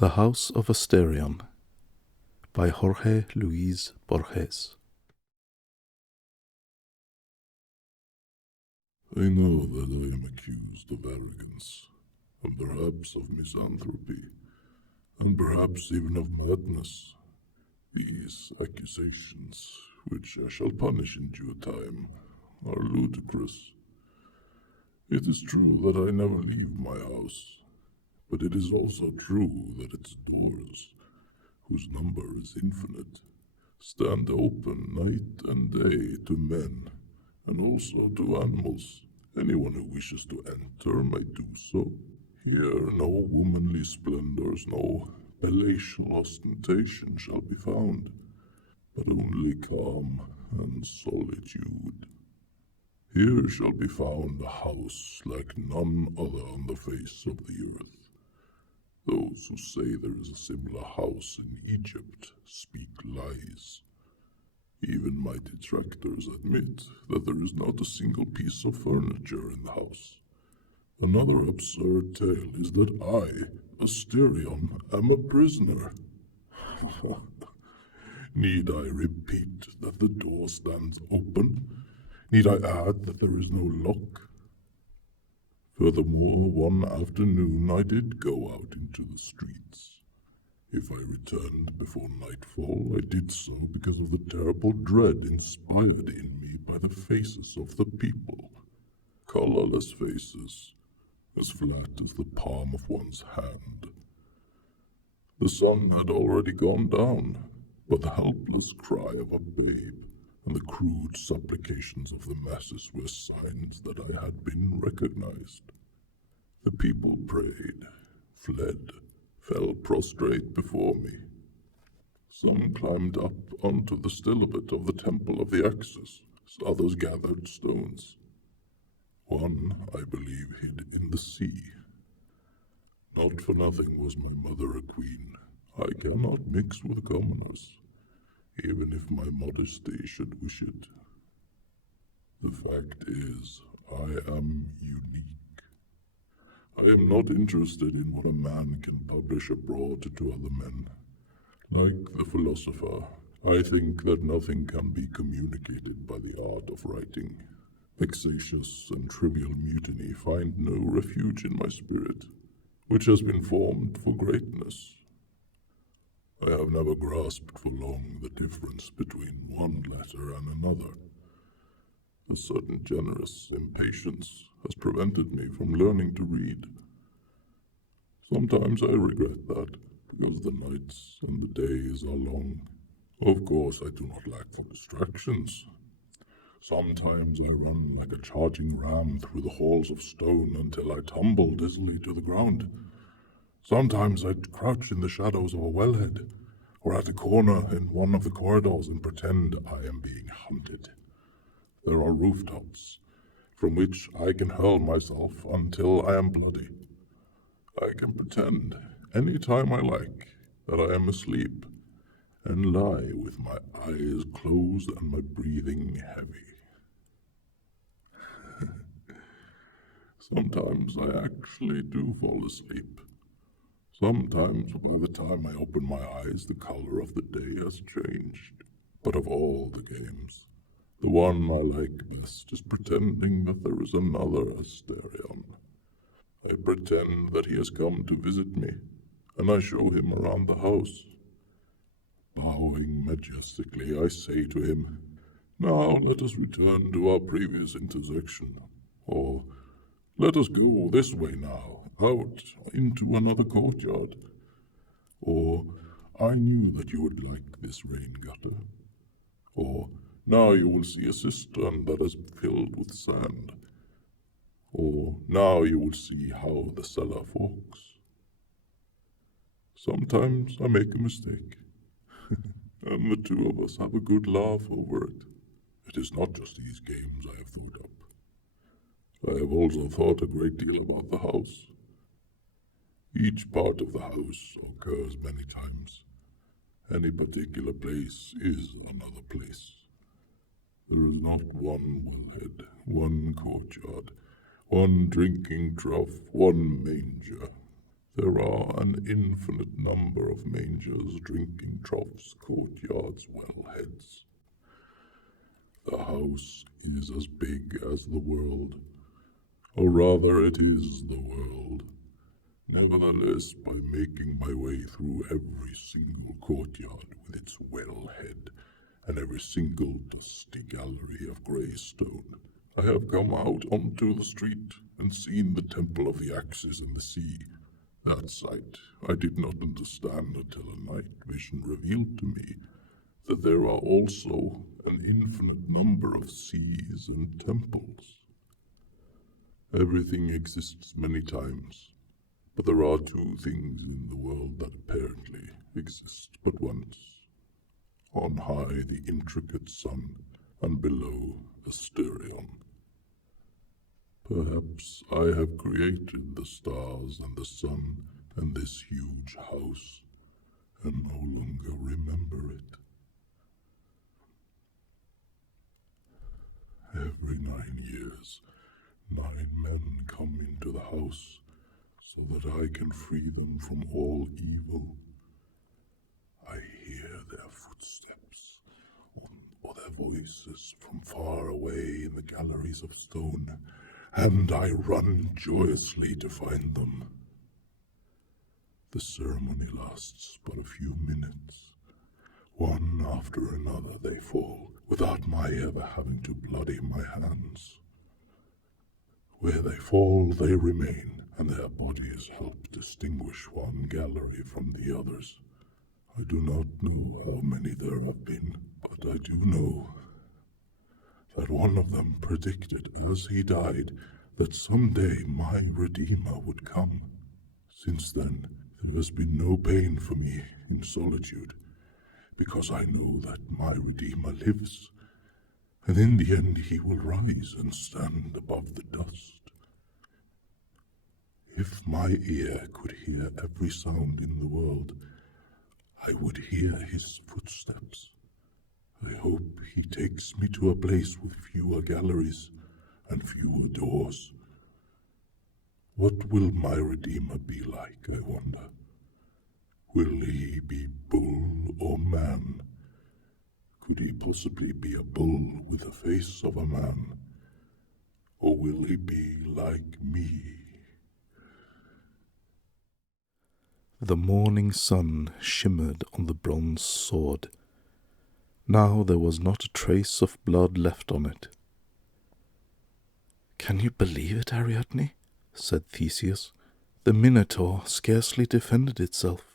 The House of Asterion by Jorge Luis Borges. I know that I am accused of arrogance, and perhaps of misanthropy, and perhaps even of madness. These accusations, which I shall punish in due time, are ludicrous. It is true that I never leave my house, but it is also true that its doors, whose number is infinite, stand open night and day to men, and also to animals. Anyone who wishes to enter may do so. Here no womanly splendors, no palatial ostentation shall be found, but only calm and solitude. Here shall be found a house like none other on the face of the earth. Those who say there is a similar house in Egypt speak lies. Even my detractors admit that there is not a single piece of furniture in the house. Another absurd tale is that I, Asterion, am a prisoner. Need I repeat that the door stands open? Need I add that there is no lock? Furthermore, one afternoon I did go out into the streets. If I returned before nightfall, I did so because of the terrible dread inspired in me by the faces of the people. Colorless faces, as flat as the palm of one's hand. The sun had already gone down, but the helpless cry of a babe and the crude supplications of the masses were signs that I had been recognized. The people prayed, fled, fell prostrate before me. Some climbed up onto the stilabit of the Temple of the Axis, others gathered stones. One, I believe, hid in the sea. Not for nothing was my mother a queen. I cannot mix with commoners, even if my modesty should wish it. The fact is, I am unique. I am not interested in what a man can publish abroad to other men. Like the philosopher, I think that nothing can be communicated by the art of writing. Vexatious and trivial mutiny find no refuge in my spirit, which has been formed for greatness. I have never grasped for long the difference between one letter and another. A certain generous impatience has prevented me from learning to read. Sometimes I regret that, because the nights and the days are long. Of course, I do not lack for distractions. Sometimes I run like a charging ram through the halls of stone until I tumble dizzily to the ground. Sometimes I crouch in the shadows of a wellhead, or at a corner in one of the corridors and pretend I am being hunted. There are rooftops, from which I can hurl myself until I am bloody. I can pretend, any time I like, that I am asleep, and lie with my eyes closed and my breathing heavy. Sometimes I actually do fall asleep. Sometimes, by the time I open my eyes, the color of the day has changed. But of all the games, the one I like best is pretending that there is another Asterion. I pretend that he has come to visit me, and I show him around the house. Bowing majestically, I say to him, "Now let us return to our previous intersection," or "Let us go this way now, out into another courtyard," or "I knew that you would like this rain gutter," or "Now you will see a cistern that is filled with sand," or "Now you will see how the cellar forks." Sometimes I make a mistake, and the two of us have a good laugh over it. It is not just these games I have thought up. I have also thought a great deal about the house. Each part of the house occurs many times. Any particular place is another place. There is not one wellhead, one courtyard, one drinking trough, one manger. There are an infinite number of mangers, drinking troughs, courtyards, wellheads. The house is as big as the world, or rather it is the world. Nevertheless, by making my way through every single courtyard with its wellhead and every single dusty gallery of grey stone, I have come out onto the street and seen the Temple of the Axes in the sea. That sight I did not understand until a night vision revealed to me that there are also an infinite number of seas and temples. Everything exists many times, but there are two things in the world that apparently exist but once. On high the intricate sun, and below Asterion. Perhaps I have created the stars and the sun and this huge house, and no longer remember it. Every 9 years, 9 men come into the house, so that I can free them from all evil. I hear their footsteps, or their voices from far away in the galleries of stone, and I run joyously to find them. The ceremony lasts but a few minutes. One after another they fall, without my ever having to bloody my hands. Where they fall they remain, and their bodies help distinguish one gallery from the others. I do not know how many there have been, but I do know that one of them predicted as he died that someday my Redeemer would come. Since then, there has been no pain for me in solitude, because I know that my Redeemer lives, and in the end he will rise and stand above the dust. If my ear could hear every sound in the world, I would hear his footsteps. I hope he takes me to a place with fewer galleries and fewer doors. What will my Redeemer be like, I wonder? Will he be bull or man? Could he possibly be a bull with the face of a man? Or will he be like me? The morning sun shimmered on the bronze sword. Now there was not a trace of blood left on it. "Can you believe it, Ariadne?" said Theseus. "The Minotaur scarcely defended itself.